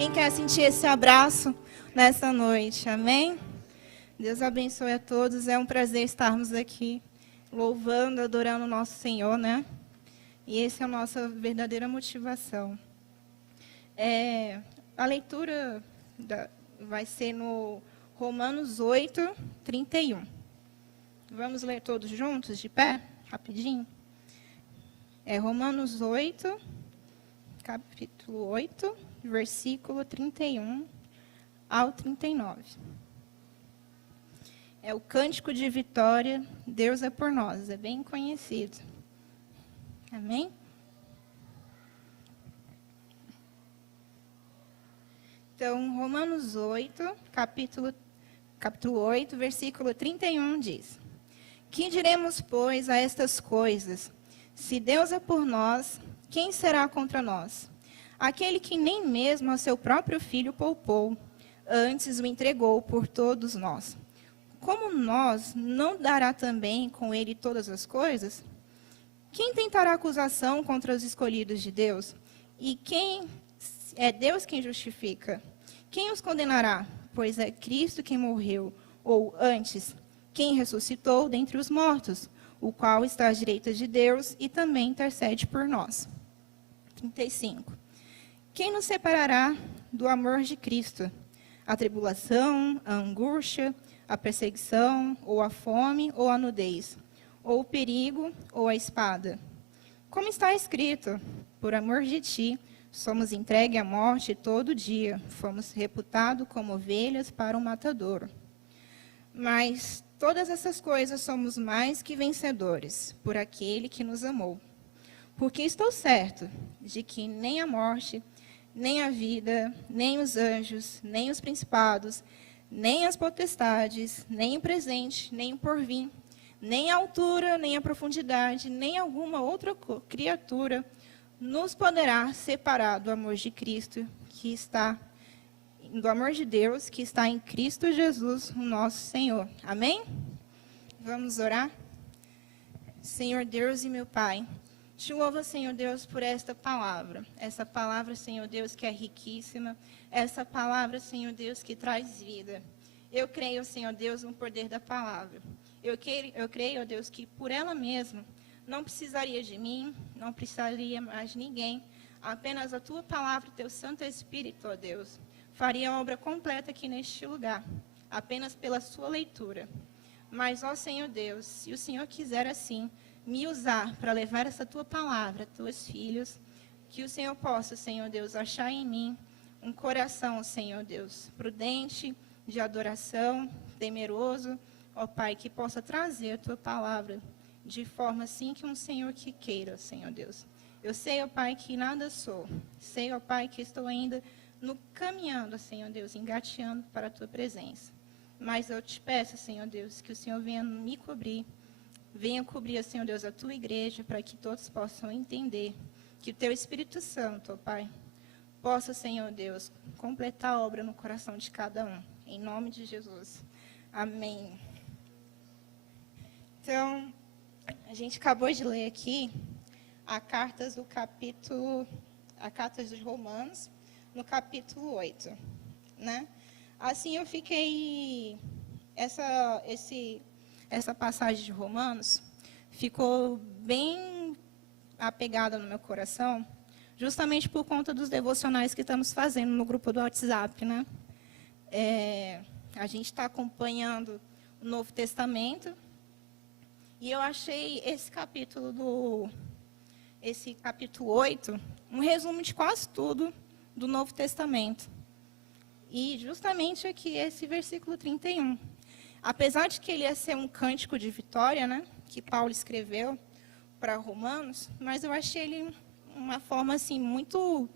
Quem quer sentir esse abraço nessa noite? Amém? Deus abençoe a todos. É um prazer estarmos aqui louvando, adorando o nosso Senhor, né? E essa é a nossa verdadeira motivação. A leitura vai ser no Romanos 8, 31. Vamos ler todos juntos, de pé, rapidinho? Romanos 8, capítulo 8, versículo 31 ao 39. É o cântico de vitória, Deus é por nós, é bem conhecido. Amém? Então, Romanos 8, capítulo 8, versículo 31 diz: Que diremos, pois, a estas coisas? Se Deus é por nós, quem será contra nós? Aquele que nem mesmo a seu próprio filho poupou, antes o entregou por todos nós. Como nós, não dará também com ele todas as coisas? Quem tentará acusação contra os escolhidos de Deus? E quem é Deus quem justifica? Quem os condenará? Pois é Cristo quem morreu, ou antes, quem ressuscitou dentre os mortos, o qual está à direita de Deus e também intercede por nós. 35. Quem nos separará do amor de Cristo? A tribulação, a angústia, a perseguição, ou a fome, ou a nudez, ou o perigo, ou a espada. Como está escrito, por amor de ti, somos entregues à morte todo dia, fomos reputados como ovelhas para o matadouro. Mas todas essas coisas somos mais que vencedores, por aquele que nos amou. Porque estou certo de que nem a morte, nem a vida, nem os anjos, nem os principados, nem as potestades, nem o presente, nem o porvir, nem a altura, nem a profundidade, nem alguma outra criatura nos poderá separar do amor de Cristo, do amor de Deus, que está em Cristo Jesus, o nosso Senhor. Amém? Vamos orar? Senhor Deus e meu Pai, te louvo, Senhor Deus, por esta palavra. Essa palavra, Senhor Deus, que é riquíssima. Essa palavra, Senhor Deus, que traz vida. Eu creio, Senhor Deus, no poder da palavra. Eu creio, ó Deus, que por ela mesma não precisaria de mim, não precisaria mais de ninguém. Apenas a Tua palavra e Teu Santo Espírito, ó Deus, faria a obra completa aqui neste lugar. Apenas pela sua leitura. Mas, ó Senhor Deus, se o Senhor quiser assim me usar para levar essa Tua palavra a Teus filhos, que o Senhor possa, Senhor Deus, achar em mim um coração, Senhor Deus, prudente, de adoração, temeroso, ó Pai, que possa trazer a Tua palavra de forma assim que um Senhor que queira, Senhor Deus. Eu sei, ó Pai, que nada sou. Sei, ó Pai, que estou ainda caminhando, Senhor Deus, engateando para a Tua presença. Mas eu te peço, Senhor Deus, que o Senhor venha me cobrir, venha cobrir, Senhor Deus, a Tua igreja, para que todos possam entender que o Teu Espírito Santo, ó Pai, possa, Senhor Deus, completar a obra no coração de cada um. Em nome de Jesus. Amém. Então, a gente acabou de ler aqui a cartas dos Romanos, no capítulo 8, né? Assim eu fiquei, essa passagem de Romanos ficou bem apegada no meu coração, justamente por conta dos devocionais que estamos fazendo no grupo do WhatsApp, né? A gente está acompanhando o Novo Testamento, e eu achei esse capítulo 8, um resumo de quase tudo do Novo Testamento. E justamente aqui esse versículo 31. Apesar de que ele ia ser um cântico de vitória, né, que Paulo escreveu para Romanos, mas eu achei ele uma forma assim muito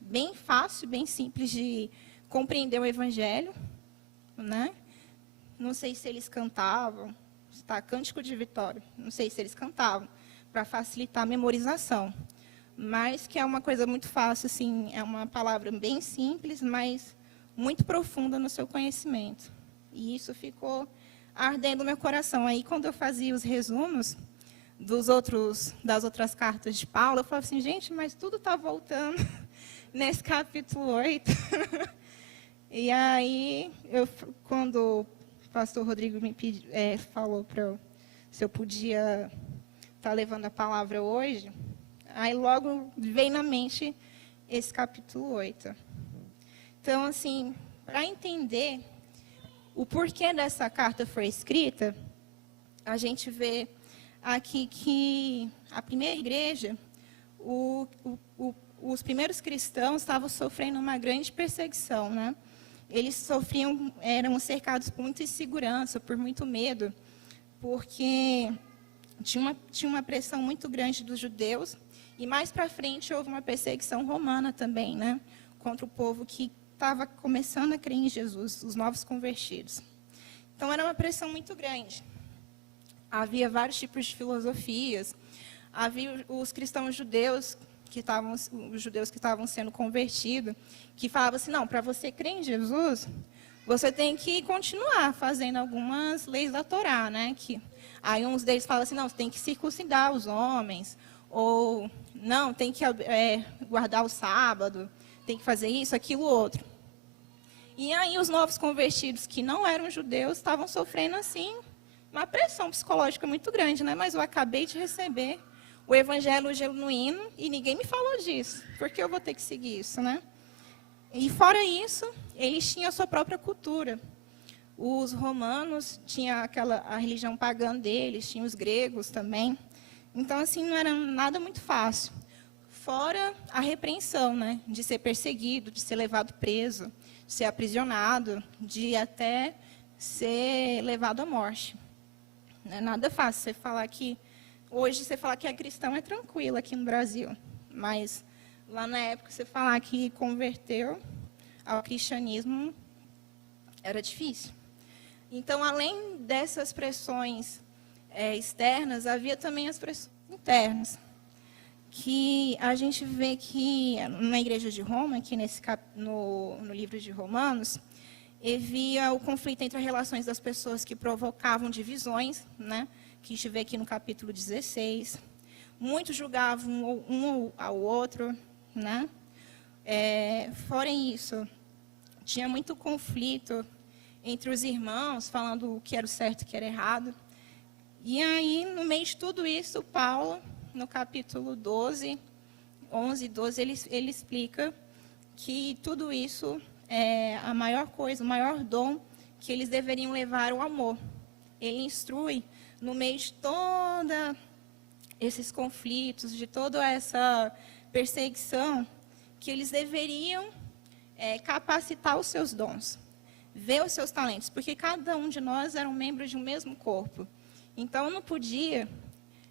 bem fácil, bem simples de compreender o Evangelho, né? Não sei se eles cantavam, cântico de vitória. Não sei se eles cantavam para facilitar a memorização, mas que é uma coisa muito fácil, assim, é uma palavra bem simples, mas muito profunda no seu conhecimento. E isso ficou ardendo no meu coração. Aí, quando eu fazia os resumos das outras cartas de Paulo, eu falava assim, gente, mas tudo está voltando nesse capítulo 8. E aí, quando o pastor Rodrigo me falou se eu podia estar levando a palavra hoje, aí logo veio na mente esse capítulo 8. Então, assim, para entender o porquê dessa carta foi escrita, a gente vê aqui que a primeira igreja, os primeiros cristãos estavam sofrendo uma grande perseguição, né? Eles eram cercados por muita insegurança, por muito medo, porque tinha uma pressão muito grande dos judeus, e mais para frente houve uma perseguição romana também, né? Contra o povo que estava começando a crer em Jesus, os novos convertidos. Então era uma pressão muito grande. Havia vários tipos de filosofias, havia os cristãos judeus, os judeus que estavam sendo convertidos, que falavam assim, não, para você crer em Jesus, você tem que continuar fazendo algumas leis da Torá, né? Aí uns deles falam assim, não, você tem que circuncidar os homens, ou não, tem que guardar o sábado, tem que fazer isso, aquilo, outro. E aí os novos convertidos que não eram judeus estavam sofrendo, assim, uma pressão psicológica muito grande, né? Mas eu acabei de receber o evangelho genuíno e ninguém me falou disso. Por que eu vou ter que seguir isso, né? E fora isso, eles tinham a sua própria cultura. Os romanos tinham a religião pagã deles, tinham os gregos também. Então, assim, não era nada muito fácil. Fora a repreensão, né? De ser perseguido, de ser levado preso, de ser aprisionado, de até ser levado à morte. Não é nada fácil você falar que... Hoje, você falar que é cristão é tranquilo aqui no Brasil. Mas, lá na época, você falar que converteu ao cristianismo era difícil. Então, além dessas pressões externas, havia também as pressões internas. Que a gente vê que, na Igreja de Roma, aqui no livro de Romanos, havia o conflito entre as relações das pessoas que provocavam divisões, né? Que a gente vê aqui no capítulo 16. Muitos julgavam um ao outro, né? Fora isso, tinha muito conflito entre os irmãos, falando o que era o certo e o que era errado. E aí, no meio de tudo isso, Paulo, no capítulo 11 e 12, ele explica que tudo isso é a maior coisa, o maior dom que eles deveriam levar o amor. Ele instrui, no meio de todos esses conflitos, de toda essa perseguição, que eles deveriam capacitar os seus dons, ver os seus talentos, porque cada um de nós era um membro de um mesmo corpo. Então, não podia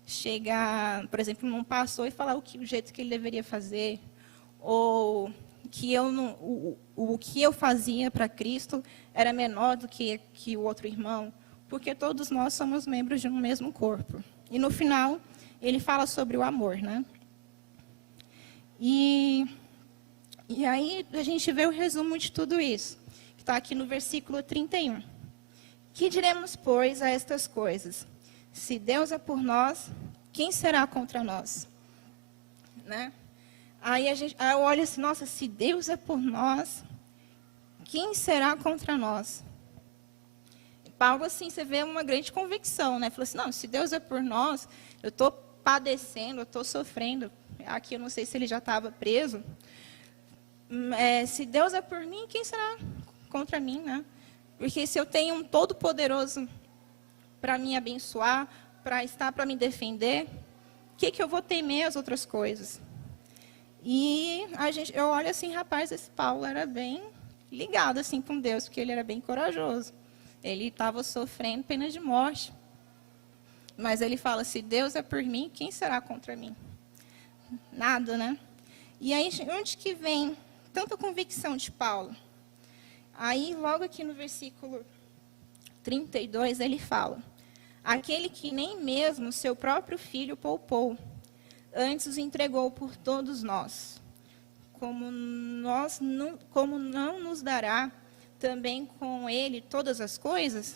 chegar, por exemplo, num pastor e falar o jeito que ele deveria fazer, ou que o que eu fazia para Cristo era menor do que o outro irmão, porque todos nós somos membros de um mesmo corpo. E no final, ele fala sobre o amor, né? E aí a gente vê o resumo de tudo isso, que está aqui no versículo 31. Que diremos, pois, a estas coisas? Se Deus é por nós, quem será contra nós? Né? Aí eu olho assim, nossa, se Deus é por nós, quem será contra nós? Paulo, assim, você vê uma grande convicção, né? Falou assim, não, se Deus é por nós, eu estou padecendo, eu estou sofrendo. Aqui eu não sei se ele já estava preso. Se Deus é por mim, quem será contra mim, né? Porque se eu tenho um todo-poderoso para me abençoar, para me defender, o que eu vou temer as outras coisas? E eu olho assim, rapaz, esse Paulo era bem ligado assim com Deus, porque ele era bem corajoso. Ele estava sofrendo pena de morte. Mas ele fala, se Deus é por mim, quem será contra mim? Nada, né? E aí, onde que vem tanta convicção de Paulo? Aí, logo aqui no versículo 32, ele fala, aquele que nem mesmo seu próprio filho poupou, antes os entregou por todos nós. Como não nos dará também com ele todas as coisas?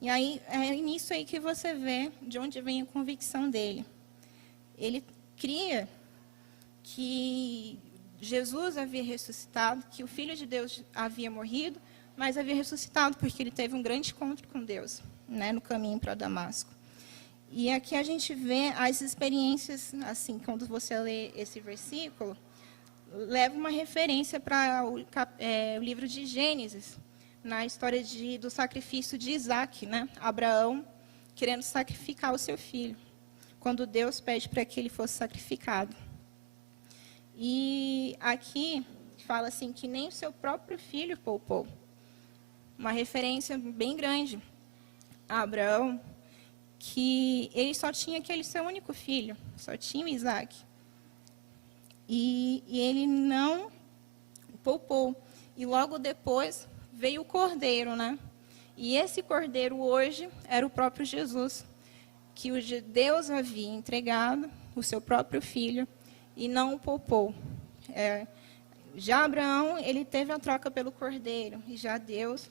E aí, é nisso aí que você vê de onde vem a convicção dele. Ele cria que Jesus havia ressuscitado, que o Filho de Deus havia morrido, mas havia ressuscitado porque ele teve um grande encontro com Deus, né, no caminho para Damasco. E aqui a gente vê as experiências, assim, quando você lê esse versículo, leva uma referência para o livro de Gênesis, na história do sacrifício de Isaac, né? Abraão querendo sacrificar o seu filho, quando Deus pede para que ele fosse sacrificado. E aqui fala assim que nem o seu próprio filho poupou. Uma referência bem grande a Abraão, que ele só tinha aquele seu único filho, só tinha o Isaac. E ele não poupou. E logo depois veio o cordeiro, né? E esse cordeiro hoje era o próprio Jesus, que o Deus havia entregado, o seu próprio filho, e não o poupou. Já Abraão, ele teve a troca pelo cordeiro, e já Deus,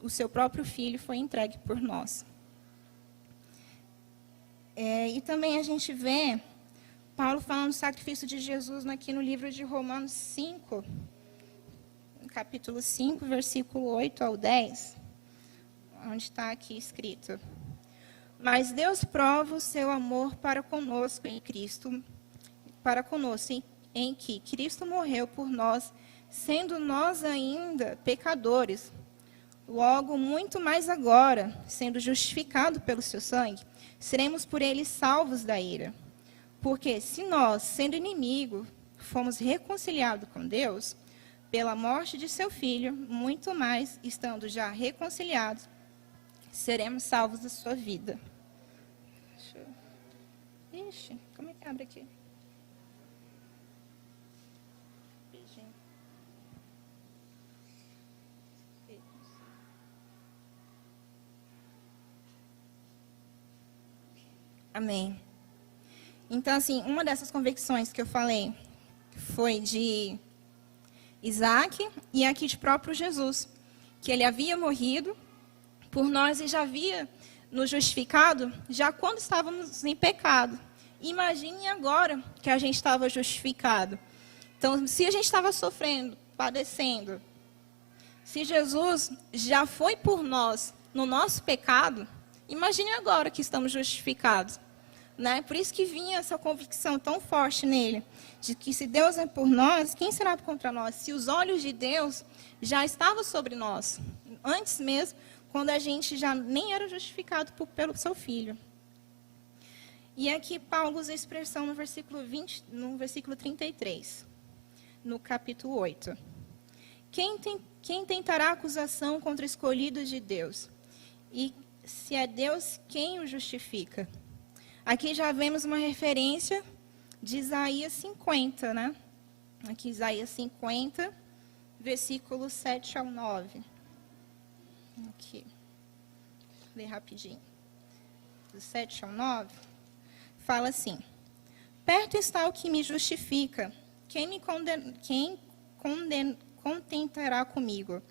o seu próprio filho, foi entregue por nós. E também a gente vê Paulo falando do sacrifício de Jesus aqui no livro de Romanos 5, capítulo 5, versículo 8 ao 10, onde está aqui escrito: Mas Deus prova o seu amor para conosco em Cristo, em que Cristo morreu por nós, sendo nós ainda pecadores. Logo, muito mais agora, sendo justificado pelo seu sangue, seremos por ele salvos da ira. Porque se nós, sendo inimigos, fomos reconciliados com Deus, pela morte de seu Filho, muito mais, estando já reconciliados, seremos salvos da sua vida. Ixi, como é que abre aqui? Amém. Então, assim, uma dessas convicções que eu falei foi de Isaac e aqui de próprio Jesus, que ele havia morrido por nós e já havia nos justificado já quando estávamos em pecado. Imagine agora que a gente estava justificado. Então, se a gente estava sofrendo, padecendo, se Jesus já foi por nós no nosso pecado, imagine agora que estamos justificados. Né? Por isso que vinha essa convicção tão forte nele, de que se Deus é por nós, quem será contra nós? Se os olhos de Deus já estavam sobre nós, antes mesmo, quando a gente já nem era justificado pelo seu Filho. E aqui Paulo usa a expressão no versículo 33, no capítulo 8. Quem tentará acusação contra escolhidos de Deus? E se é Deus quem o justifica? Aqui já vemos uma referência de Isaías 50, né? Aqui Isaías 50, versículos 7 ao 9. Aqui. Vou ler rapidinho. Do 7 ao 9, fala assim: Perto está o que me justifica. Quem contentará comigo?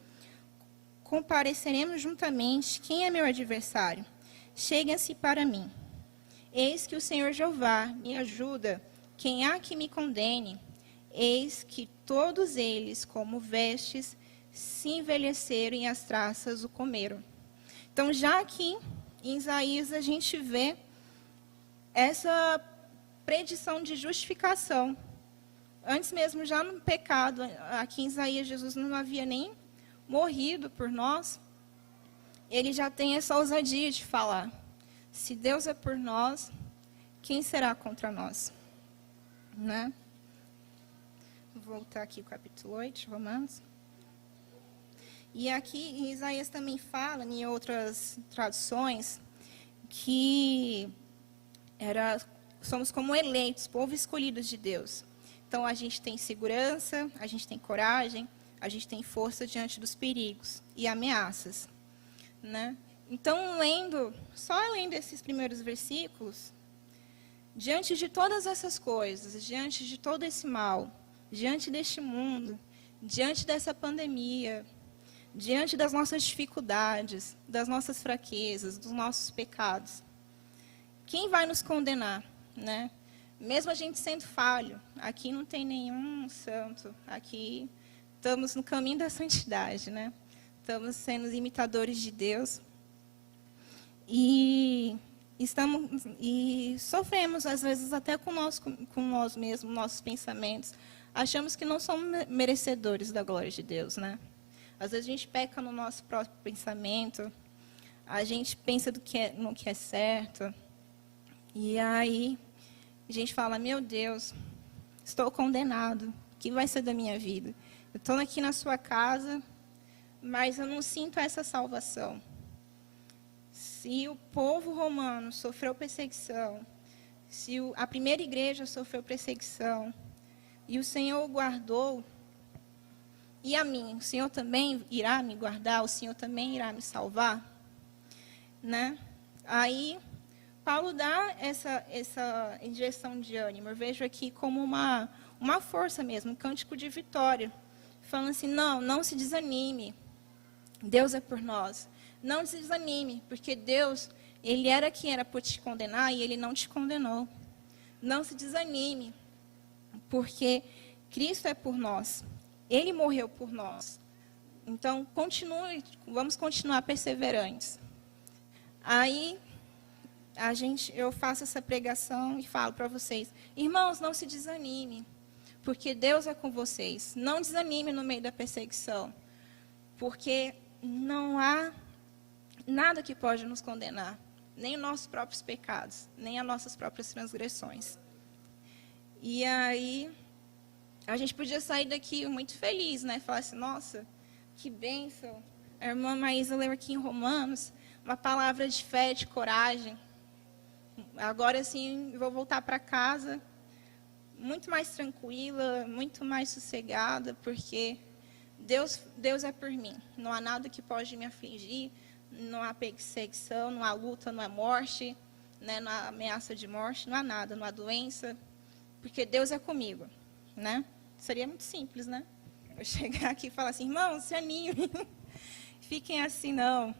Compareceremos juntamente. Quem é meu adversário? Cheguem-se para mim. Eis que o Senhor Jeová me ajuda, quem há que me condene? Eis que todos eles, como vestes, se envelheceram e as traças o comeram. Então, já aqui em Isaías, a gente vê essa predição de justificação. Antes mesmo, já no pecado, aqui em Isaías, Jesus não havia nem morrido por nós. Ele já tem essa ousadia de falar: se Deus é por nós, quem será contra nós? Né? Vou voltar aqui ao capítulo 8 de Romanos. E aqui em Isaías também fala, em outras traduções, que somos como eleitos, povo escolhido de Deus. Então, a gente tem segurança, a gente tem coragem, a gente tem força diante dos perigos e ameaças. Né? Então, só lendo esses primeiros versículos, diante de todas essas coisas, diante de todo esse mal, diante deste mundo, diante dessa pandemia, diante das nossas dificuldades, das nossas fraquezas, dos nossos pecados, quem vai nos condenar? Né? Mesmo a gente sendo falho, aqui não tem nenhum santo, aqui estamos no caminho da santidade, né? Estamos sendo imitadores de Deus. E sofremos, às vezes, até com nós mesmos, nossos pensamentos. Achamos que não somos merecedores da glória de Deus, né? Às vezes a gente peca no nosso próprio pensamento, a gente pensa no que é certo, e aí a gente fala, meu Deus, estou condenado, o que vai ser da minha vida? Eu estou aqui na sua casa, mas eu não sinto essa salvação. Se o povo romano sofreu perseguição, se a primeira igreja sofreu perseguição, e o Senhor o guardou, e a mim, o Senhor também irá me guardar, o Senhor também irá me salvar, né? Aí, Paulo dá essa injeção de ânimo, eu vejo aqui como uma força mesmo, um cântico de vitória, falando assim, não se desanime, Deus é por nós. Não se desanime, porque Deus, Ele era quem era por te condenar e Ele não te condenou. Não se desanime, porque Cristo é por nós. Ele morreu por nós. Então, vamos continuar perseverantes. Aí, eu faço essa pregação e falo para vocês, irmãos, não se desanime, porque Deus é com vocês. Não desanime no meio da perseguição, porque não há nada que pode nos condenar, nem os nossos próprios pecados, nem as nossas próprias transgressões. E aí, a gente podia sair daqui muito feliz, né? Falar assim, nossa, que bênção. A irmã Maísa leu aqui em Romanos, uma palavra de fé, de coragem. Agora, sim, eu vou voltar para casa muito mais tranquila, muito mais sossegada, porque Deus é por mim. Não há nada que pode me afligir, não há perseguição, não há luta, não há morte, né? Não há ameaça de morte, não há nada, não há doença, porque Deus é comigo, né? Seria muito simples, né? Eu chegar aqui e falar assim, irmãos, se animem, fiquem assim, não.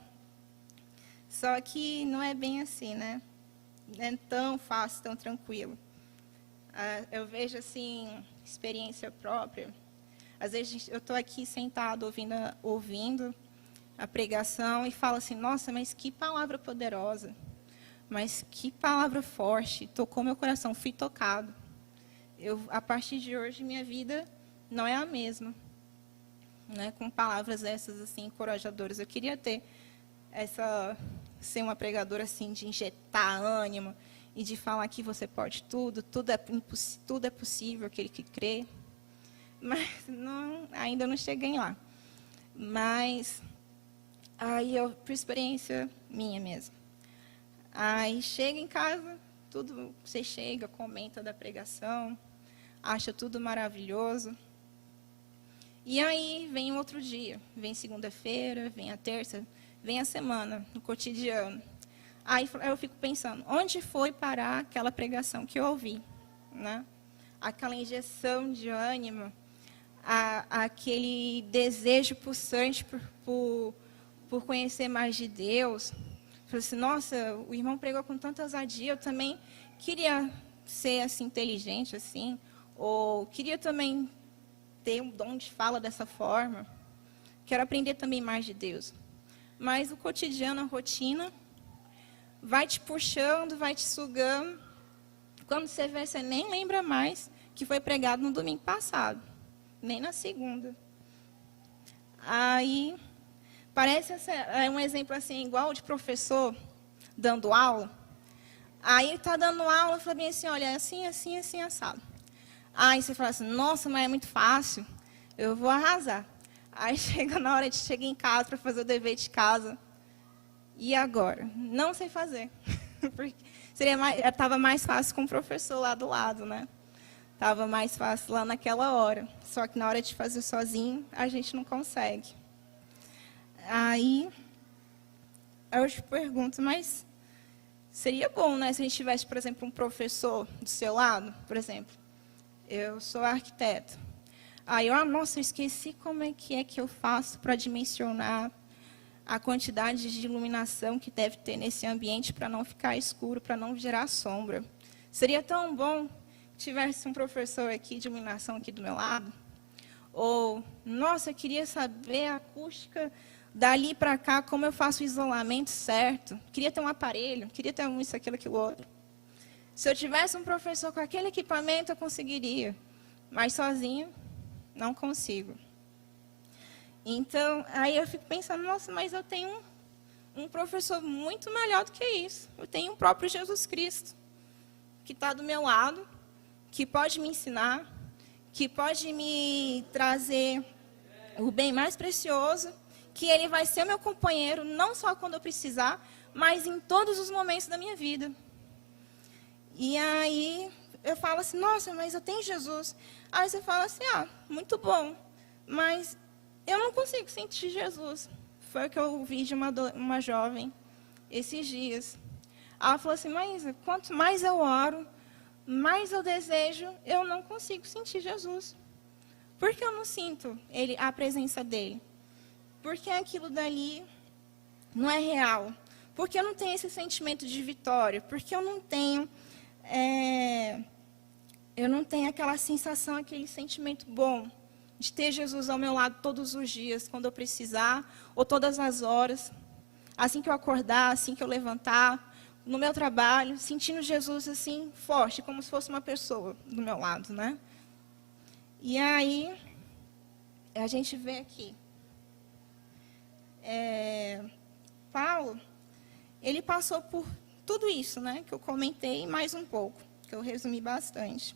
Só que não é bem assim, né? Não é tão fácil, tão tranquilo. Eu vejo, assim, experiência própria. Às vezes eu estou aqui sentado ouvindo a pregação e falo assim, nossa, mas que palavra poderosa, mas que palavra forte, tocou meu coração, fui tocado. A partir de hoje, minha vida não é a mesma, né? Com palavras essas assim encorajadoras. Eu queria ser uma pregadora assim de injetar ânimo e de falar que você pode tudo é possível aquele que crê. Mas ainda não cheguei lá. Mas aí por experiência minha mesmo. Aí chega em casa, você chega, comenta da pregação, acha tudo maravilhoso. E aí vem um outro dia, vem segunda-feira, vem a terça, vem a semana, no cotidiano. Aí eu fico pensando, onde foi parar aquela pregação que eu ouvi, né? Aquela injeção de ânimo, aquele desejo pulsante por conhecer mais de Deus. Falei assim, nossa, o irmão pregou com tanta ousadia, eu também queria ser assim, inteligente, assim, ou queria também ter um dom de fala dessa forma. Quero aprender também mais de Deus. Mas o cotidiano, a rotina, vai te puxando, vai te sugando. Quando você vê, você nem lembra mais que foi pregado no domingo passado, nem na segunda. Aí, parece um exemplo assim, igual de professor dando aula. Aí está dando aula, fala bem assim, olha, assim, assim, assim, assado. Aí você fala assim, nossa, mas é muito fácil, eu vou arrasar. Aí chega na hora de chegar em casa para fazer o dever de casa. E agora? Não sei fazer. Porque estava mais fácil com o professor lá do lado, né? Estava mais fácil lá naquela hora. Só que na hora de fazer sozinho, a gente não consegue. Aí, eu te pergunto, mas seria bom, né? Se a gente tivesse, por exemplo, um professor do seu lado, por exemplo. Eu sou arquiteto. Aí nossa, eu esqueci como é que eu faço para dimensionar a quantidade de iluminação que deve ter nesse ambiente para não ficar escuro, para não gerar sombra. Seria tão bom tivesse um professor aqui de iluminação aqui do meu lado, ou, nossa, eu queria saber a acústica dali para cá, como eu faço o isolamento certo, queria ter um aparelho, queria ter isso, aquilo, aquilo outro. Se eu tivesse um professor com aquele equipamento, eu conseguiria, mas sozinho, não consigo. Então, aí eu fico pensando, nossa, mas eu tenho um professor muito melhor do que isso. Eu tenho o próprio Jesus Cristo, que está do meu lado, que pode me ensinar, que pode me trazer o bem mais precioso, que Ele vai ser meu companheiro, não só quando eu precisar, mas em todos os momentos da minha vida. E aí eu falo assim, nossa, mas eu tenho Jesus. Aí você fala assim, muito bom, mas eu não consigo sentir Jesus. Foi o que eu ouvi de uma jovem esses dias. Ela falou assim, mas quanto mais eu oro, mais eu desejo, eu não consigo sentir Jesus. Por que eu não sinto a presença dele? Porque aquilo dali não é real. Porque eu não tenho esse sentimento de vitória. Porque eu não tenho aquela sensação, aquele sentimento bom de ter Jesus ao meu lado todos os dias, quando eu precisar, ou todas as horas, assim que eu acordar, assim que eu levantar, no meu trabalho, sentindo Jesus assim, forte, como se fosse uma pessoa do meu lado, né? E aí, a gente vê aqui, Paulo, ele passou por tudo isso, né? Que eu comentei, mais um pouco, que eu resumi bastante.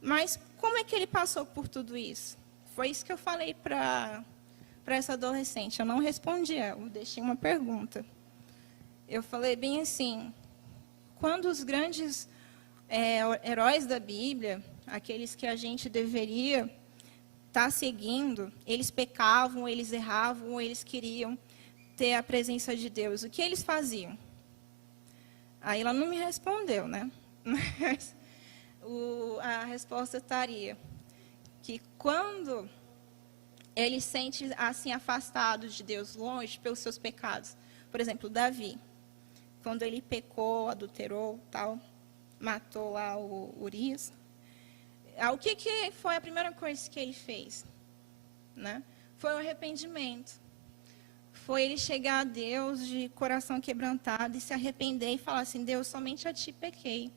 Mas como é que ele passou por tudo isso? Foi isso que eu falei para essa adolescente. Eu não respondi ela, eu deixei uma pergunta. Eu falei bem assim, quando os grandes heróis da Bíblia, aqueles que a gente deveria estar seguindo, eles pecavam, eles erravam, eles queriam ter a presença de Deus. O que eles faziam? Aí ela não me respondeu, né? Mas a resposta estaria que quando ele se sente assim afastado de Deus, longe pelos seus pecados, por exemplo, Davi, quando ele pecou, adulterou, tal, matou lá o Urias, o que foi a primeira coisa que ele fez, né? Foi o arrependimento. Foi ele chegar a Deus de coração quebrantado e se arrepender e falar assim, Deus, somente a ti pequei.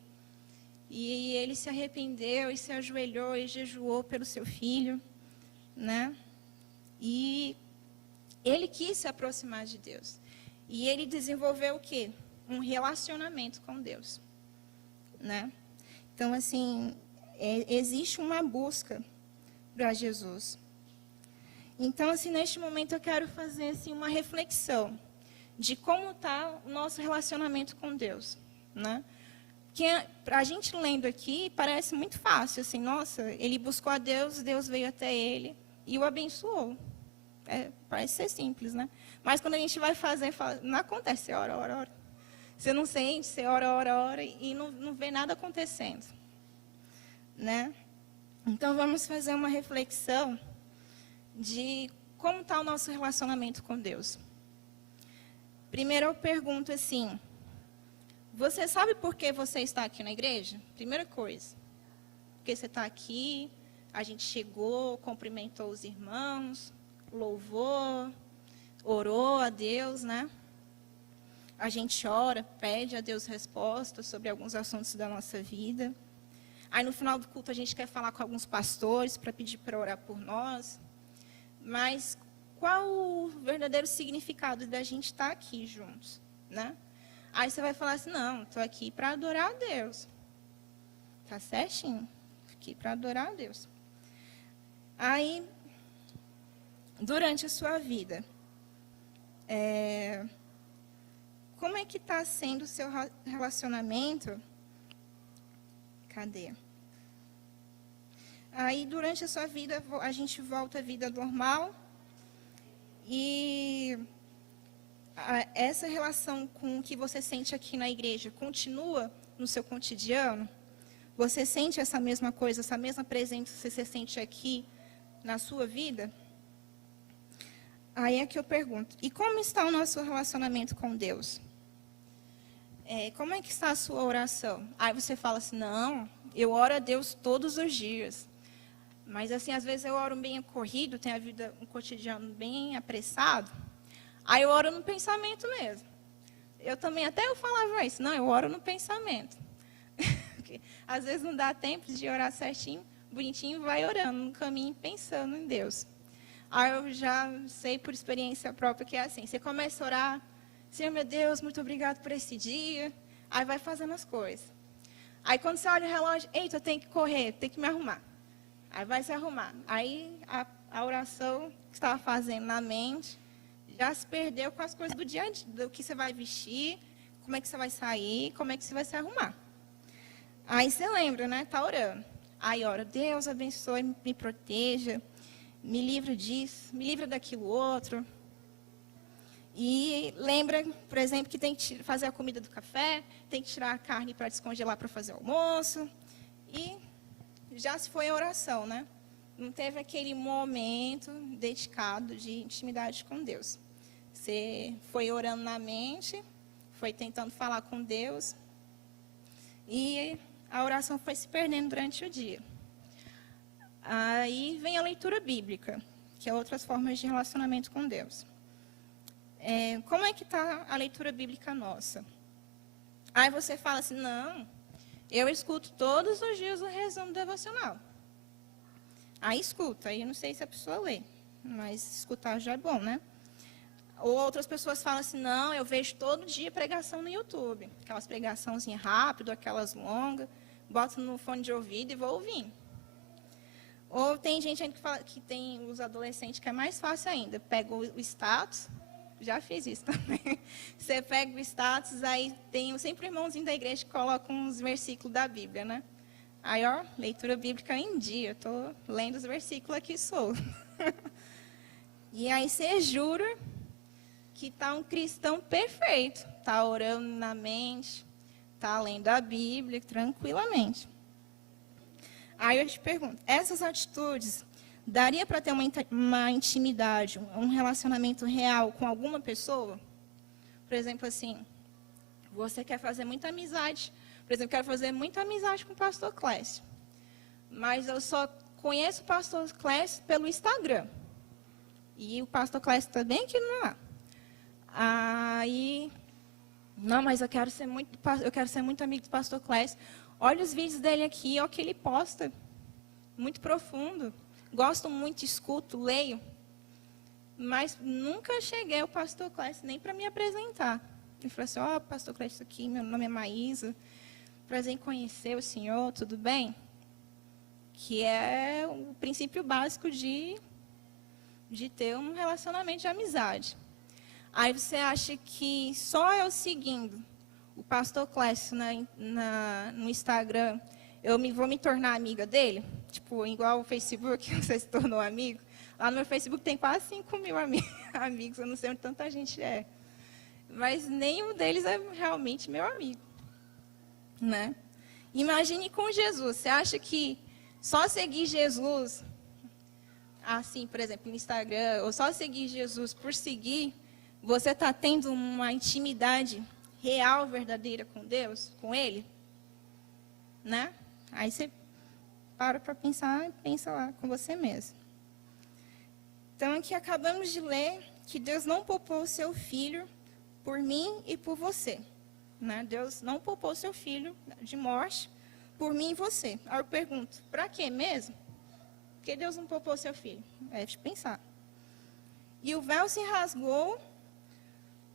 E ele se arrependeu e se ajoelhou e jejuou pelo seu filho, né? E ele quis se aproximar de Deus. E ele desenvolveu o quê? Um relacionamento com Deus, né? Então, assim, existe uma busca para Jesus. Então, assim, neste momento eu quero fazer assim, uma reflexão de como está o nosso relacionamento com Deus, né? Que a gente lendo aqui parece muito fácil, assim, nossa, ele buscou a Deus, Deus veio até ele e o abençoou. Parece ser simples, né? Mas quando a gente vai fazer, não acontece, você ora, ora, ora. Você não sente, você ora, ora, ora e não vê nada acontecendo, né? Então vamos fazer uma reflexão de como está o nosso relacionamento com Deus. Primeiro eu pergunto assim, você sabe por que você está aqui na igreja? Primeira coisa, porque você está aqui, a gente chegou, cumprimentou os irmãos, louvou, orou a Deus, né? A gente ora, pede a Deus respostas sobre alguns assuntos da nossa vida. Aí no final do culto a gente quer falar com alguns pastores para pedir para orar por nós. Mas qual o verdadeiro significado da gente estar aqui juntos, né? Aí você vai falar assim, não, estou aqui para adorar a Deus. Tá certinho, aqui para adorar a Deus. Aí, durante a sua vida, como é que está sendo o seu relacionamento? Cadê? Aí, durante a sua vida, a gente volta à vida normal. E essa relação com o que você sente aqui na igreja continua no seu cotidiano? Você sente essa mesma coisa, essa mesma presença que você sente aqui na sua vida? Aí é que eu pergunto, e como está o nosso relacionamento com Deus? Como é que está a sua oração? Aí você fala assim, não, eu oro a Deus todos os dias. Mas, assim, às vezes eu oro bem corrido, tenho a vida, um cotidiano bem apressado. Aí eu oro no pensamento mesmo. Eu também, até eu falava isso, não, eu oro no pensamento. Às vezes não dá tempo de orar certinho, bonitinho, vai orando no caminho, pensando em Deus. Aí eu já sei por experiência própria que é assim, você começa a orar, Senhor meu Deus, muito obrigado por esse dia, aí vai fazendo as coisas. Aí quando você olha o relógio, eita, eu tenho que correr, tenho que me arrumar. Aí vai se arrumar. Aí a oração que você estava fazendo na mente já se perdeu com as coisas do dia a dia, do que você vai vestir, como é que você vai sair, como é que você vai se arrumar. Aí você lembra, né? Está orando. Aí ora, Deus abençoe, me proteja, me livra disso, me livra daquilo outro. E lembra, por exemplo, que tem que fazer a comida do café, tem que tirar a carne para descongelar para fazer o almoço. E já se foi a oração, né? Não teve aquele momento dedicado de intimidade com Deus. Você foi orando na mente, foi tentando falar com Deus. E a oração foi se perdendo durante o dia. Aí vem a leitura bíblica, que é outras formas de relacionamento com Deus. Como é que está a leitura bíblica nossa? Aí você fala assim, não, eu escuto todos os dias o resumo devocional. Aí escuta, aí eu não sei se a pessoa lê, mas escutar já é bom, né? Ou outras pessoas falam assim, não, eu vejo todo dia pregação no YouTube. Aquelas pregaçãozinhas rápidas, aquelas longas, boto no fone de ouvido e vou ouvindo. Ou tem gente que fala que tem os adolescentes que é mais fácil ainda. Pega o status, já fiz isso também. Você pega o status, aí tem sempre o irmãozinho da igreja que coloca uns versículos da Bíblia, né? Aí, ó, leitura bíblica em dia. Estou lendo os versículos aqui solto. E aí você jura que está um cristão perfeito. Está orando na mente, está lendo a Bíblia tranquilamente. Aí eu te pergunto, essas atitudes, daria para ter uma intimidade, um relacionamento real com alguma pessoa? Por exemplo, assim, você quer fazer muita amizade. Por exemplo, quero fazer muita amizade com o pastor Clécio. Mas eu só conheço o pastor Clécio pelo Instagram. E o pastor Clécio está bem aqui no ar. Aí, não, mas eu quero ser muito amigo do pastor Clécio. Olha os vídeos dele aqui, olha o que ele posta. Muito profundo. Gosto muito, escuto, leio. Mas nunca cheguei ao pastor Clécio nem para me apresentar. Ele falou assim, ó, pastor Clécio aqui, meu nome é Maísa. Prazer em conhecer o senhor, tudo bem? Que é o princípio básico de ter um relacionamento de amizade. Aí você acha que só eu seguindo o pastor Clécio no Instagram, vou me tornar amiga dele? Tipo, igual o Facebook, você se tornou amigo. Lá no meu Facebook tem quase 5 mil amigos, eu não sei onde tanta gente é. Mas nenhum deles é realmente meu amigo. Né? Imagine com Jesus. Você acha que só seguir Jesus, assim, por exemplo, no Instagram, ou só seguir Jesus por seguir, você está tendo uma intimidade real, verdadeira com Deus, com Ele? Né? Aí você para pensar e pensa lá com você mesmo. Então, aqui acabamos de ler que Deus não poupou o seu Filho por mim e por você. Né? Deus não poupou seu filho de morte por mim e você. Aí eu pergunto, para quê mesmo? Por que Deus não poupou seu filho? É de pensar. E o véu se rasgou,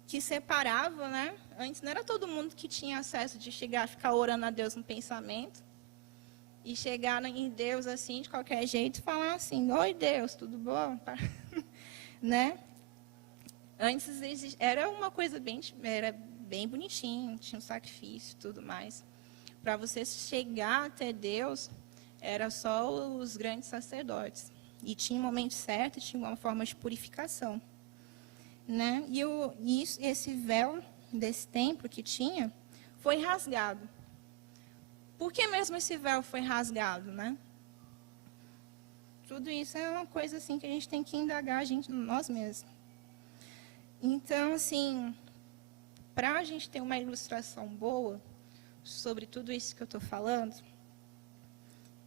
que separava, né? Antes não era todo mundo que tinha acesso de chegar, ficar orando a Deus no pensamento. E chegar em Deus assim, de qualquer jeito, e falar assim, oi Deus, tudo bom? Né? Antes era uma coisa bem bonitinho, tinha um sacrifício e tudo mais. Para você chegar até Deus, era só os grandes sacerdotes. E tinha um momento certo, tinha uma forma de purificação. Né? E esse véu desse templo que tinha, foi rasgado. Por que mesmo esse véu foi rasgado? Né? Tudo isso é uma coisa assim, que a gente tem que indagar nós mesmos. Então, assim, para a gente ter uma ilustração boa sobre tudo isso que eu estou falando,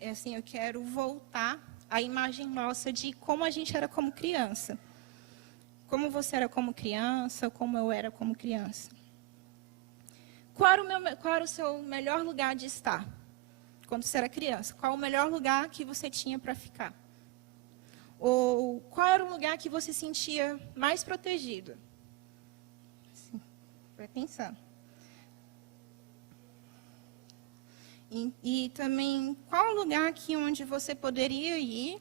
assim, eu quero voltar à imagem nossa de como a gente era como criança. Como você era como criança, como eu era como criança. Qual era o seu melhor lugar de estar quando você era criança? Qual o melhor lugar que você tinha para ficar? Ou qual era o lugar que você sentia mais protegido? Assim, vai pensando. E também, qual o lugar aqui onde você poderia ir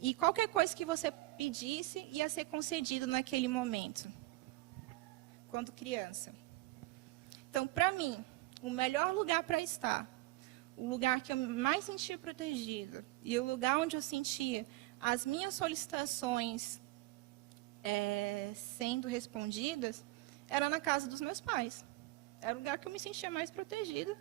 e qualquer coisa que você pedisse ia ser concedido naquele momento, quando criança. Então, para mim, o melhor lugar para estar, o lugar que eu mais sentia protegido e o lugar onde eu sentia as minhas solicitações sendo respondidas, era na casa dos meus pais. Era o lugar que eu me sentia mais protegida.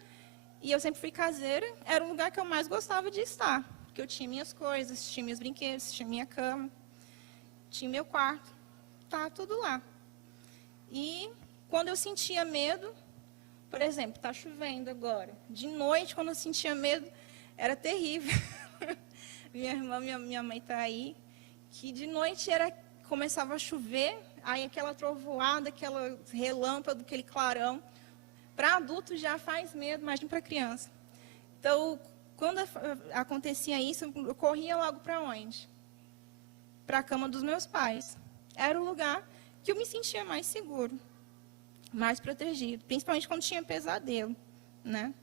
E eu sempre fui caseira, era o lugar que eu mais gostava de estar. Porque eu tinha minhas coisas, tinha meus brinquedos, tinha minha cama, tinha meu quarto. Tá tudo lá. E quando eu sentia medo, por exemplo, está chovendo agora. De noite, quando eu sentia medo, era terrível. Minha irmã, minha mãe está aí. Que de noite começava a chover, aí aquela trovoada, aquela relâmpago, aquele clarão. Para adulto já faz medo, imagina para criança. Então, quando acontecia isso, eu corria logo para onde? Para a cama dos meus pais. Era o lugar que eu me sentia mais seguro, mais protegido, principalmente quando tinha pesadelo, né?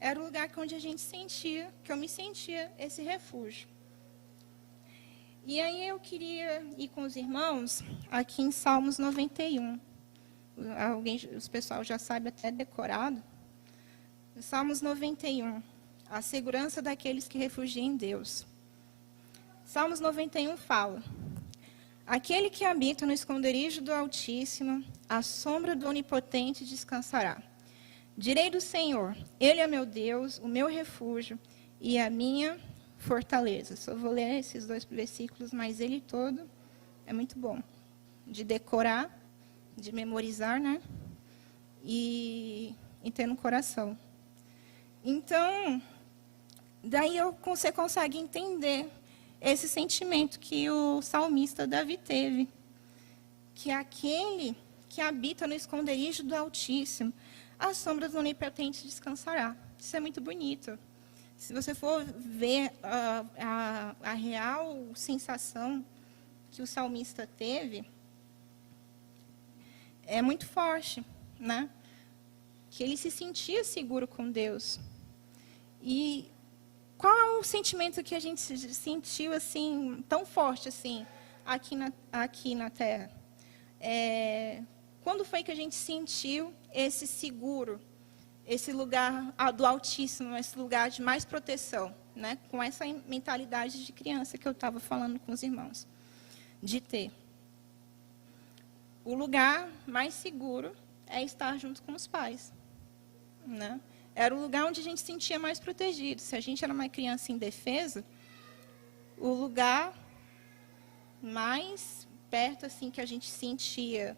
Era o lugar onde a gente sentia, que eu me sentia esse refúgio. E aí eu queria ir com os irmãos aqui em Salmos 91. Os pessoal já sabe até decorado. Salmos 91. A segurança daqueles que refugiam em Deus. Salmos 91 fala: aquele que habita no esconderijo do Altíssimo, à sombra do Onipotente descansará. Direi do Senhor, Ele é meu Deus, o meu refúgio e a minha fortaleza. Só vou ler esses 2 versículos, mas ele todo é muito bom. De decorar, de memorizar, né? E ter no coração. Então, daí você consegue entender esse sentimento que o salmista Davi teve. Que aquele que habita no esconderijo do Altíssimo, à sombra do Onipotente descansará. Isso é muito bonito. Se você for ver a real sensação que o salmista teve, é muito forte, né? Que ele se sentia seguro com Deus. E qual é o sentimento que a gente sentiu assim tão forte assim aqui na Terra? Quando foi que a gente sentiu esse seguro, esse lugar do Altíssimo, esse lugar de mais proteção, né? Com essa mentalidade de criança que eu estava falando com os irmãos, de ter. O lugar mais seguro é estar junto com os pais, né? Era o lugar onde a gente se sentia mais protegido. Se a gente era uma criança indefesa, o lugar mais perto assim que a gente sentia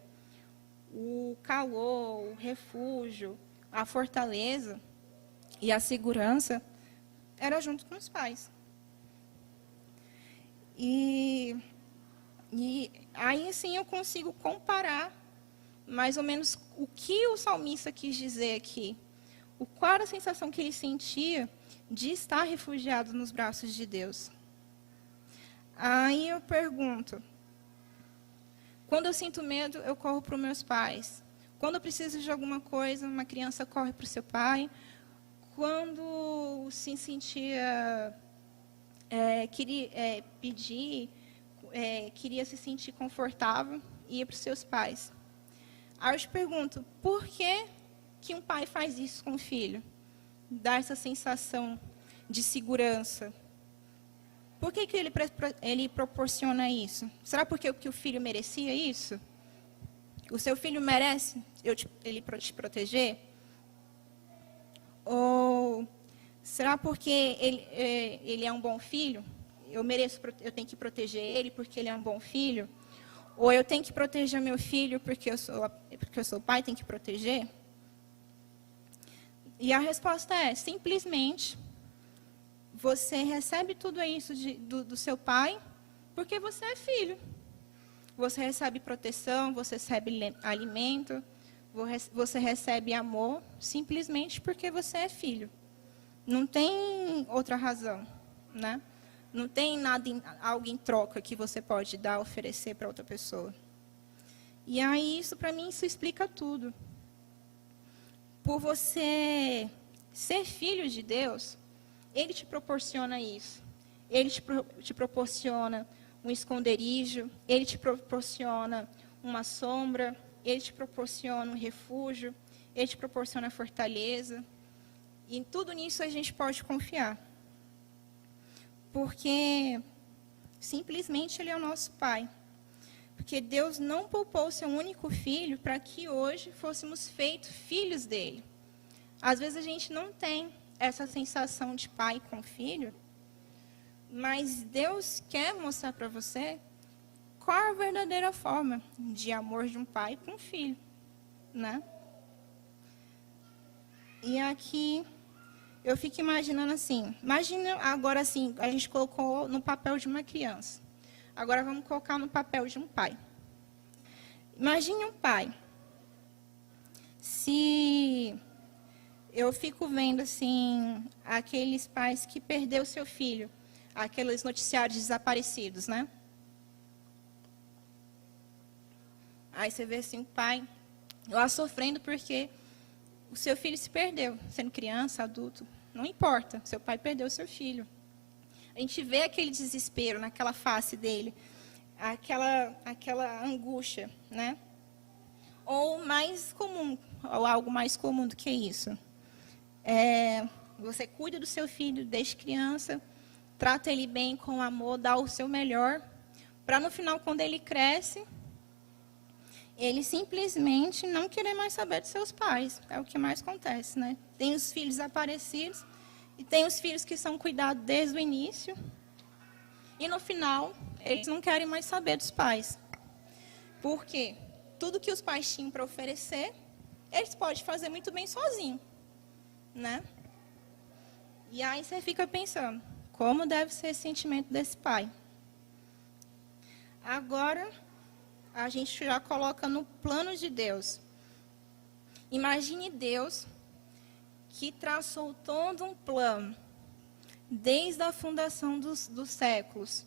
o calor, o refúgio, a fortaleza e a segurança era junto com os pais. E aí, assim, eu consigo comparar mais ou menos o que o salmista quis dizer aqui. Qual era a sensação que ele sentia de estar refugiado nos braços de Deus. Aí eu pergunto, quando eu sinto medo, eu corro para os meus pais. Quando eu preciso de alguma coisa, uma criança corre para o seu pai. Quando se sentia, queria pedir, queria se sentir confortável, ia para os seus pais. Aí eu te pergunto, por que um pai faz isso com o filho? Dá essa sensação de segurança. Por que ele proporciona isso? Será porque o filho merecia isso? O seu filho merece ele te proteger? Ou será porque ele é um bom filho? Eu tenho que proteger ele porque ele é um bom filho? Ou eu tenho que proteger meu filho porque eu sou pai, tenho que proteger? E a resposta é, simplesmente, você recebe tudo isso do seu pai porque você é filho. Você recebe proteção, você recebe alimento, você recebe amor, simplesmente porque você é filho. Não tem outra razão, né? Não tem nada, algo em troca que você pode dar, oferecer para outra pessoa. E aí, isso, para mim, isso explica tudo. Por você ser filho de Deus, Ele te proporciona isso. Ele te proporciona um esconderijo, Ele te proporciona uma sombra, Ele te proporciona um refúgio, Ele te proporciona fortaleza. E em tudo nisso a gente pode confiar. Porque simplesmente Ele é o nosso Pai. Porque Deus não poupou o seu único filho para que hoje fôssemos feitos filhos dele. Às vezes a gente não tem essa sensação de pai com filho, mas Deus quer mostrar para você qual é a verdadeira forma de amor de um pai com um filho, né? E aqui eu fico imaginando assim, imagina agora assim, a gente colocou no papel de uma criança. Agora vamos colocar no papel de um pai. Imagine um pai. Se eu fico vendo assim aqueles pais que perdeu seu filho, aqueles noticiários desaparecidos, né? Aí você vê assim o pai lá sofrendo porque o seu filho se perdeu, sendo criança, adulto, não importa, seu pai perdeu seu filho. A gente vê aquele desespero naquela face dele, aquela angústia, né? Ou mais comum, ou algo mais comum do que isso. Você cuida do seu filho desde criança, trata ele bem com amor, dá o seu melhor, para no final, quando ele cresce, ele simplesmente não querer mais saber dos seus pais. É o que mais acontece, né? Tem os filhos desaparecidos e tem os filhos que são cuidados desde o início. E no final, eles não querem mais saber dos pais. Por quê? Tudo que os pais tinham para oferecer, eles podem fazer muito bem sozinhos, né? E aí você fica pensando, como deve ser esse sentimento desse pai? Agora, a gente já coloca no plano de Deus. Imagine Deus que traçou todo um plano, desde a fundação dos séculos,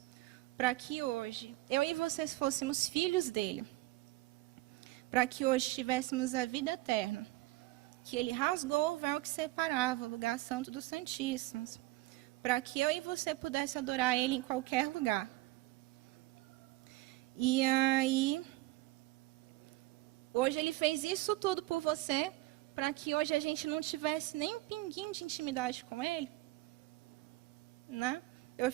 para que hoje, eu e vocês fôssemos filhos dele. Para que hoje tivéssemos a vida eterna. Que ele rasgou o véu que separava o lugar santo dos santíssimos. Para que eu e você pudesse adorar ele em qualquer lugar. E aí, hoje ele fez isso tudo por você, para que hoje a gente não tivesse nem um pinguinho de intimidade com ele. Né? Eu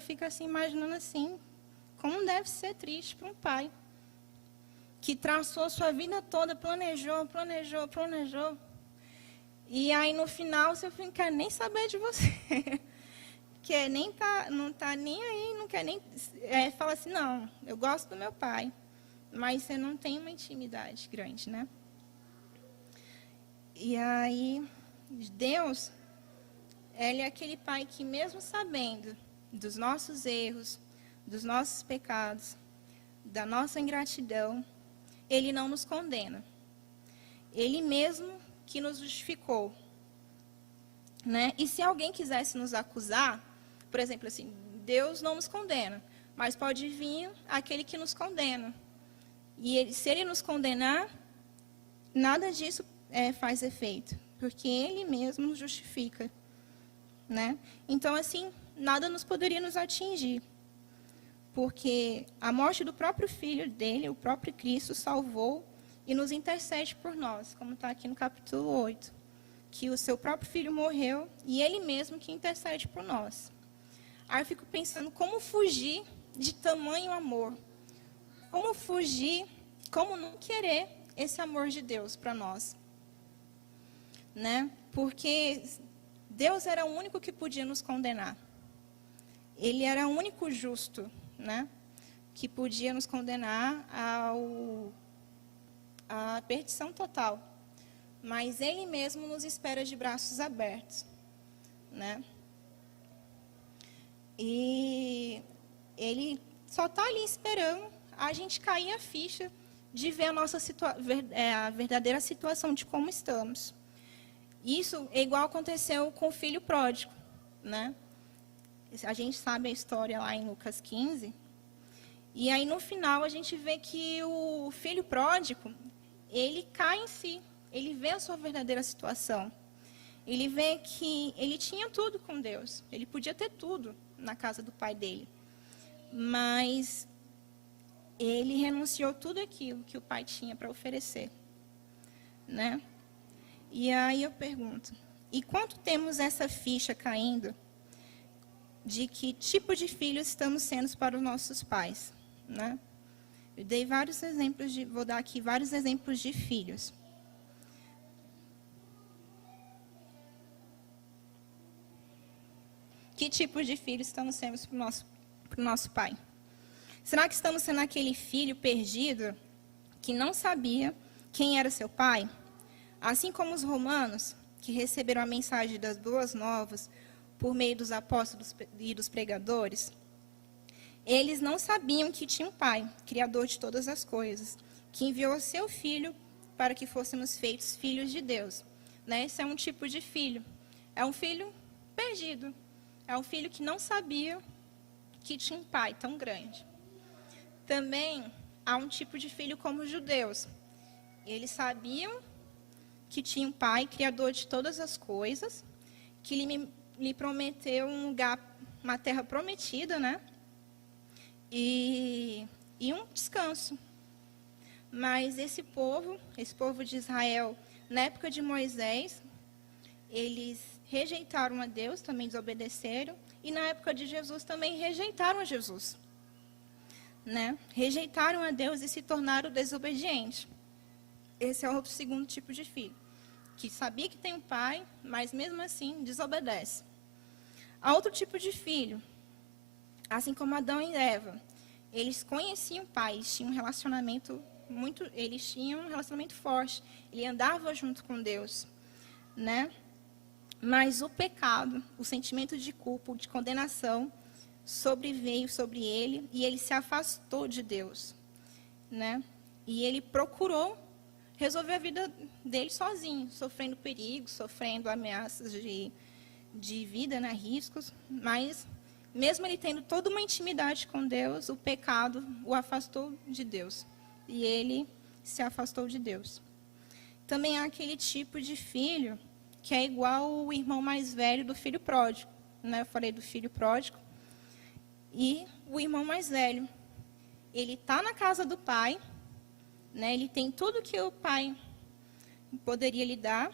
fico assim, imaginando assim, como deve ser triste para um pai que traçou a sua vida toda, planejou. E aí, no final, você não quer nem saber de você. Não está nem aí, não quer nem... fala assim, não, eu gosto do meu pai. Mas você não tem uma intimidade grande, né? E aí, Deus, Ele é aquele pai que, mesmo sabendo dos nossos erros, dos nossos pecados, da nossa ingratidão, Ele não nos condena. Ele mesmo que nos justificou. Né? E se alguém quisesse nos acusar, por exemplo, assim, Deus não nos condena, mas pode vir aquele que nos condena. E se ele nos condenar, nada disso faz efeito, porque ele mesmo nos justifica. Né? Então, assim, nada nos poderia nos atingir. Porque a morte do próprio Filho dele, o próprio Cristo, salvou e nos intercede por nós, como está aqui no capítulo 8. Que o seu próprio Filho morreu e ele mesmo que intercede por nós. Aí eu fico pensando, como fugir de tamanho amor? Como fugir, como não querer esse amor de Deus para nós? Né? Porque Deus era o único que podia nos condenar. Ele era o único justo, né, que podia nos condenar à perdição total. Mas Ele mesmo nos espera de braços abertos. Né? E ele só está ali esperando a gente cair a ficha de ver a nossa a verdadeira situação de como estamos. Isso é igual aconteceu com o filho pródigo, né? A gente sabe a história lá em Lucas 15. E aí, no final, a gente vê que o filho pródigo, ele cai em si. Ele vê a sua verdadeira situação. Ele vê que ele tinha tudo com Deus. Ele podia ter tudo na casa do pai dele. Mas ele renunciou tudo aquilo que o pai tinha para oferecer, né? E aí eu pergunto, e quanto temos essa ficha caindo de que tipo de filhos estamos sendo para os nossos pais, né? Eu dei vários exemplos, vou dar aqui vários exemplos de filhos. Que tipo de filho estamos sendo para o nosso pai? Será que estamos sendo aquele filho perdido que não sabia quem era seu pai? Assim como os romanos, que receberam a mensagem das boas novas por meio dos apóstolos e dos pregadores, eles não sabiam que tinha um pai, criador de todas as coisas, que enviou seu filho para que fôssemos feitos filhos de Deus. Né? Esse é um tipo de filho. É um filho perdido. É um filho que não sabia que tinha um pai tão grande. Também há um tipo de filho como os judeus. Eles sabiam que tinha um pai, criador de todas as coisas, que lhe prometeu um lugar, uma terra prometida, né? E um descanso. Mas esse povo de Israel, na época de Moisés, eles rejeitaram a Deus, também desobedeceram, e na época de Jesus também rejeitaram a Jesus. Né? Rejeitaram a Deus e se tornaram desobedientes. Esse é outro segundo tipo de filho, que sabia que tem um pai, mas mesmo assim desobedece. Há outro tipo de filho, assim como Adão e Eva, eles conheciam o pai, eles tinham um relacionamento forte, ele andava junto com Deus, né? Mas o pecado, o sentimento de culpa, de condenação, sobreveio sobre ele e ele se afastou de Deus, né? E ele procurou resolver a vida dele sozinho, sofrendo perigo, sofrendo ameaças de vida, né, riscos, mas mesmo ele tendo toda uma intimidade com Deus, o pecado o afastou de Deus e ele se afastou de Deus. Também há aquele tipo de filho que é igual o irmão mais velho do filho pródigo, né? Eu falei do filho pródigo. E o irmão mais velho, ele está na casa do pai, né? Ele tem tudo que o pai poderia lhe dar.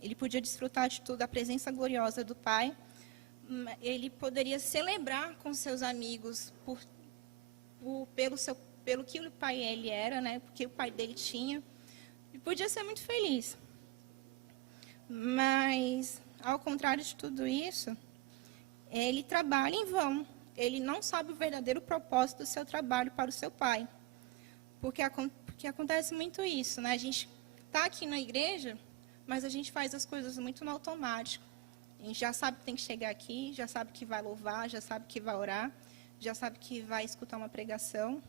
Ele podia desfrutar de tudo, a presença gloriosa do pai. Ele poderia celebrar com seus amigos pelo que o pai ele era, né? Porque o pai dele tinha. E podia ser muito feliz. Mas, ao contrário de tudo isso, ele trabalha em vão. Ele não sabe o verdadeiro propósito do seu trabalho para o seu pai. Porque acontece muito isso, né? A gente está aqui na igreja, mas a gente faz as coisas muito no automático. A gente já sabe que tem que chegar aqui, já sabe que vai louvar, já sabe que vai orar, já sabe que vai escutar uma pregação.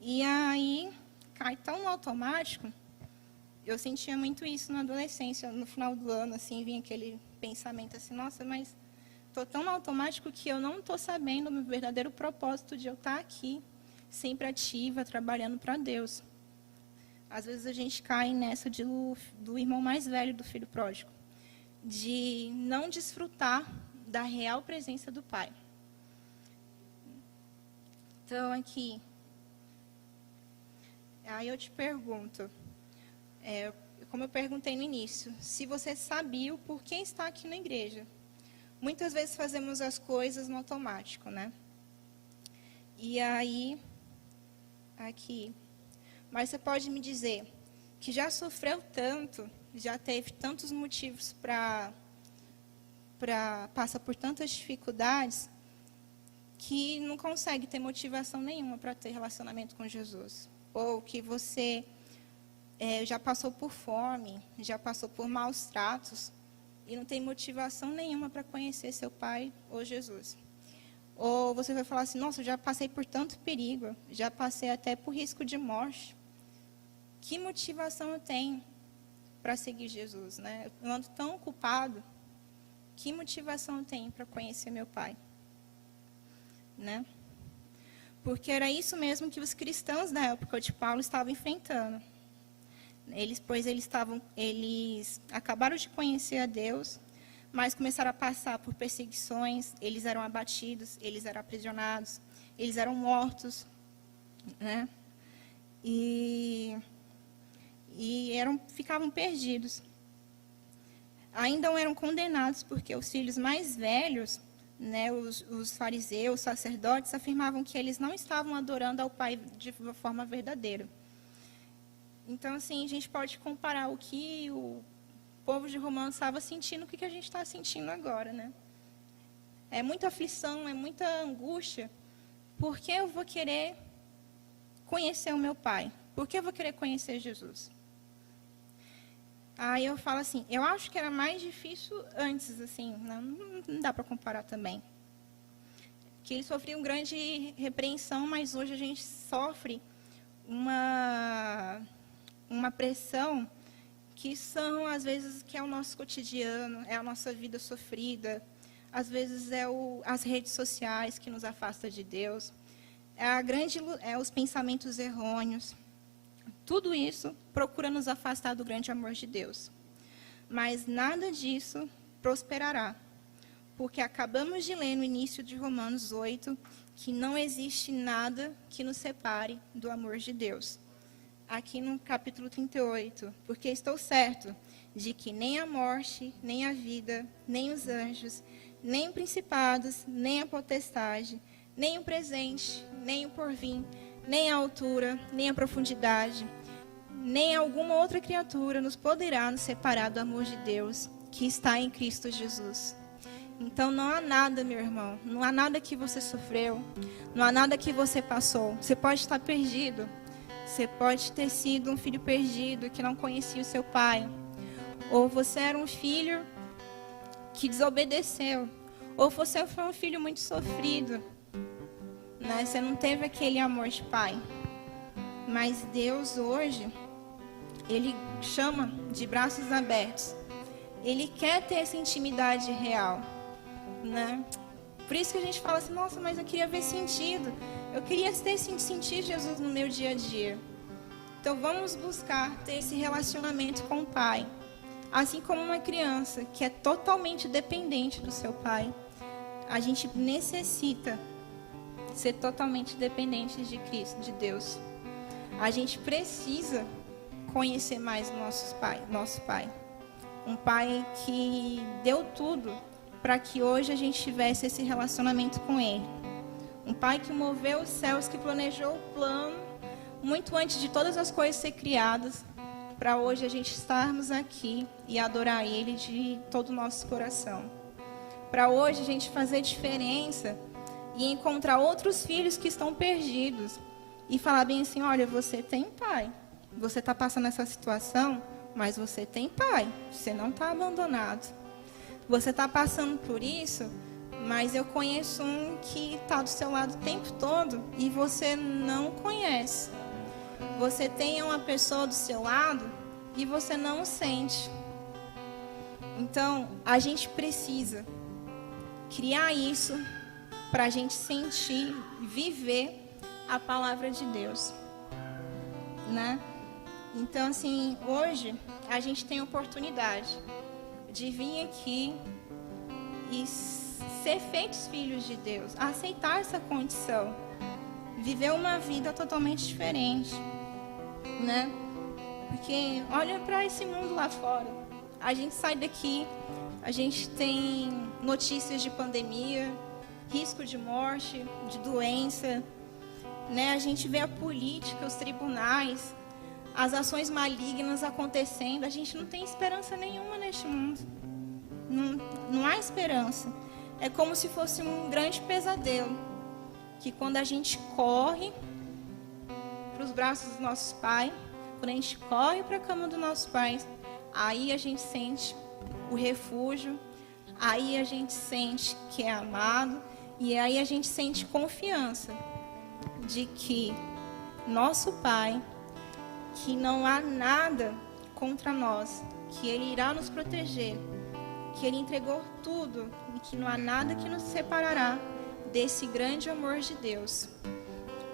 E aí, cai tão no automático. Eu sentia muito isso na adolescência, no final do ano, assim, vinha aquele pensamento assim, nossa, mas estou tão no automático que eu não estou sabendo o meu verdadeiro propósito de eu estar aqui, sempre ativa, trabalhando para Deus. Às vezes a gente cai nessa do irmão mais velho do filho pródigo, de não desfrutar da real presença do pai. Então, aqui, aí eu te pergunto, como eu perguntei no início, se você sabia o porquê está aqui na igreja. Muitas vezes fazemos as coisas no automático, né? E aí, aqui, mas você pode me dizer que já sofreu tanto, já teve tantos motivos para passar por tantas dificuldades, que não consegue ter motivação nenhuma para ter relacionamento com Jesus. Ou que você já passou por fome, já passou por maus tratos, e não tem motivação nenhuma para conhecer seu pai ou Jesus. Ou você vai falar assim, nossa, eu já passei por tanto perigo, já passei até por risco de morte. Que motivação eu tenho para seguir Jesus, né? Eu ando tão ocupado. Que motivação eu tenho para conhecer meu pai? Né? Porque era isso mesmo que os cristãos da época de Paulo estavam enfrentando. Eles acabaram de conhecer a Deus, mas começaram a passar por perseguições, eles eram abatidos, eles eram aprisionados, eles eram mortos, né? E ficavam perdidos. Ainda não eram condenados, porque os filhos mais velhos, né, os fariseus, os sacerdotes, afirmavam que eles não estavam adorando ao Pai de uma forma verdadeira. Então, assim, a gente pode comparar o que o povo de Romanos estava sentindo com o que a gente está sentindo agora, né? É muita aflição, é muita angústia. Por que eu vou querer conhecer o meu Pai? Por que eu vou querer conhecer Jesus? Aí eu falo assim, eu acho que era mais difícil antes, assim, não dá para comparar também. Que eles sofriam grande repreensão, mas hoje a gente sofre uma pressão que são, às vezes, que é o nosso cotidiano, é a nossa vida sofrida, às vezes as redes sociais que nos afastam de Deus, os pensamentos errôneos. Tudo isso procura nos afastar do grande amor de Deus. Mas nada disso prosperará, porque acabamos de ler no início de Romanos 8 que não existe nada que nos separe do amor de Deus. Aqui no capítulo 38, porque estou certo de que nem a morte, nem a vida, nem os anjos, nem principados, nem a potestade, nem o presente, nem o porvir, nem a altura, nem a profundidade, nem alguma outra criatura nos poderá nos separar do amor de Deus que está em Cristo Jesus. Então não há nada, meu irmão, não há nada que você sofreu, não há nada que você passou. Você pode estar perdido, você pode ter sido um filho perdido que não conhecia o seu pai, ou você era um filho que desobedeceu, ou você foi um filho muito sofrido, né? Você não teve aquele amor de pai. Mas Deus hoje, Ele chama de braços abertos. Ele quer ter essa intimidade real, né? Por isso que a gente fala assim, nossa, mas eu queria ver sentido. Eu queria sentir Jesus no meu dia a dia. Então vamos buscar ter esse relacionamento com o Pai. Assim como uma criança que é totalmente dependente do seu pai, a gente necessita ser totalmente dependente de Cristo, de Deus. A gente precisa conhecer mais o nosso Pai. Um Pai que deu tudo para que hoje a gente tivesse esse relacionamento com Ele. Um Pai que moveu os céus, que planejou o plano muito antes de todas as coisas ser criadas, para hoje a gente estarmos aqui e adorar Ele de todo o nosso coração. Para hoje a gente fazer diferença e encontrar outros filhos que estão perdidos e falar bem assim, olha, você tem pai, você está passando essa situação, mas você tem pai, você não está abandonado. Você está passando por isso, mas eu conheço um que está do seu lado o tempo todo e você não conhece. Você tem uma pessoa do seu lado e você não o sente. Então, a gente precisa criar isso para a gente sentir, viver a palavra de Deus, né? Então, assim, hoje a gente tem a oportunidade de vir aqui e ser feitos filhos de Deus, aceitar essa condição, viver uma vida totalmente diferente, né? Porque olha para esse mundo lá fora, a gente sai daqui, a gente tem notícias de pandemia, risco de morte, de doença, né? A gente vê a política, os tribunais, as ações malignas acontecendo. A gente não tem esperança nenhuma neste mundo. Não há esperança. É como se fosse um grande pesadelo. Que quando a gente corre para os braços dos nossos pais, quando a gente corre para a cama do nosso pai, aí a gente sente o refúgio. Aí a gente sente que é amado e aí a gente sente confiança de que nosso Pai, que não há nada contra nós, que Ele irá nos proteger, que Ele entregou tudo e que não há nada que nos separará desse grande amor de Deus.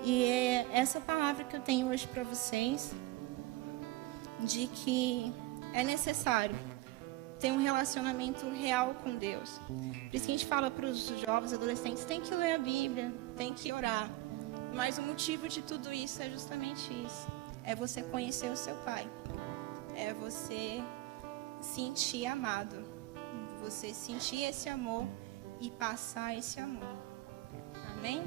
E é essa palavra que eu tenho hoje para vocês, de que é necessário ter um relacionamento real com Deus. Por isso que a gente fala para os jovens, adolescentes, tem que ler a Bíblia, tem que orar. Mas o motivo de tudo isso é justamente isso. É você conhecer o seu Pai. É você sentir amado. Você sentir esse amor e passar esse amor. Amém?